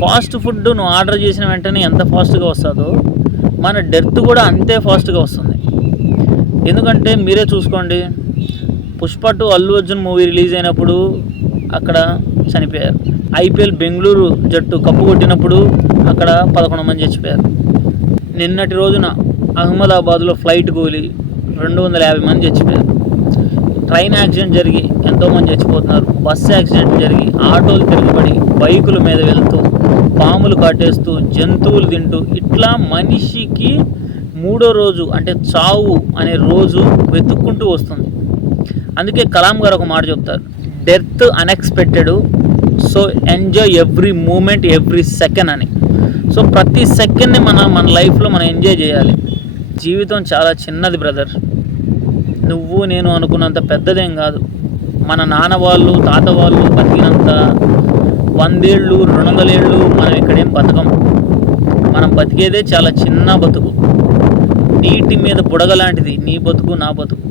Fast food నువ్వు order చేసిన వెంటనే ఎంత ఫాస్ట్గా వస్తుందో మన డెత్ కూడా అంతే ఫాస్ట్గా వస్తుంది. ఎందుకంటే మీరే చూసుకోండి, పుష్ప 2 అల్లు అర్జున్ మూవీ రిలీజ్ అయినప్పుడు అక్కడ చనిపోయారు. ఐపీఎల్ బెంగళూరు జట్టు కప్పు కొట్టినప్పుడు అక్కడ 11 మంది చచ్చిపోయారు. నిన్నటి రోజున అహ్మదాబాద్లో ఫ్లైట్ కూలి 250 మంది చచ్చిపోయారు. ట్రైన్ యాక్సిడెంట్ జరిగి ఎంతోమంది చచ్చిపోతున్నారు. బస్సు యాక్సిడెంట్ జరిగి ఆటోలు తిరగబడి బైకుల మీద వెళ్తూ పాములు కాటేస్తూ జంతువులు తింటూ ఇట్లా మనిషికి 3వ రోజు అంటే చావు అనే రోజు వెతుక్కుంటూ వస్తుంది. అందుకే కలాం గారు ఒక మాట చెప్తారు, death unexpected, so enjoy every moment every second అని. సో ప్రతి సెకండ్ని మన లైఫ్లో మనం ఎంజాయ్ చేయాలి. జీవితం చాలా చిన్నది బ్రదర్. నువ్వు నేను అనుకున్నంత పెద్దదేం కాదు. మన నాన్న వాళ్ళు తాత వాళ్ళు బతికినంత 100 ఏళ్ళు 200 ఏళ్ళు మనం ఇక్కడేం బతకం. మనం బతికేదే చాలా చిన్న బతుకు. నీటి మీద బుడగ లాంటిది నీ బతుకు నా బతుకు.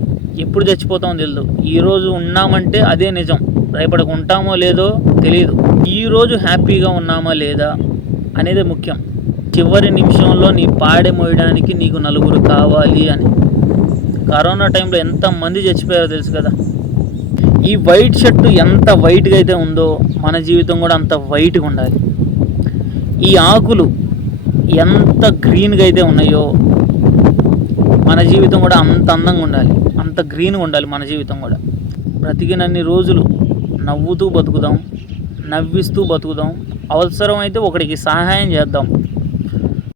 ఎప్పుడు చచ్చిపోతామో తెలియదు. ఈరోజు ఉన్నామంటే అదే నిజం, రేపటికి ఉంటామో లేదో తెలియదు. ఈరోజు హ్యాపీగా ఉన్నామా లేదా అనేదే ముఖ్యం. చివరి నిమిషంలో నీ పాడె మోయడానికి నీకు నలుగురు కావాలి అని. కరోనా టైంలో ఎంతమంది చచ్చిపోయారో తెలుసు కదా. ఈ వైట్ షర్టు ఎంత వైట్గా అయితే ఉందో మన జీవితం కూడా అంత వైట్గా ఉండాలి. ఈ ఆకులు ఎంత గ్రీన్గా అయితే ఉన్నాయో మన జీవితం కూడా అంత అందంగా ఉండాలి, అంత గ్రీన్గా ఉండాలి మన జీవితం కూడా. బ్రతికినన్ని రోజులు నవ్వుతూ బతుకుదాం, నవ్విస్తూ బతుకుదాం. అవసరమైతే ఒకడికి సహాయం చేద్దాం.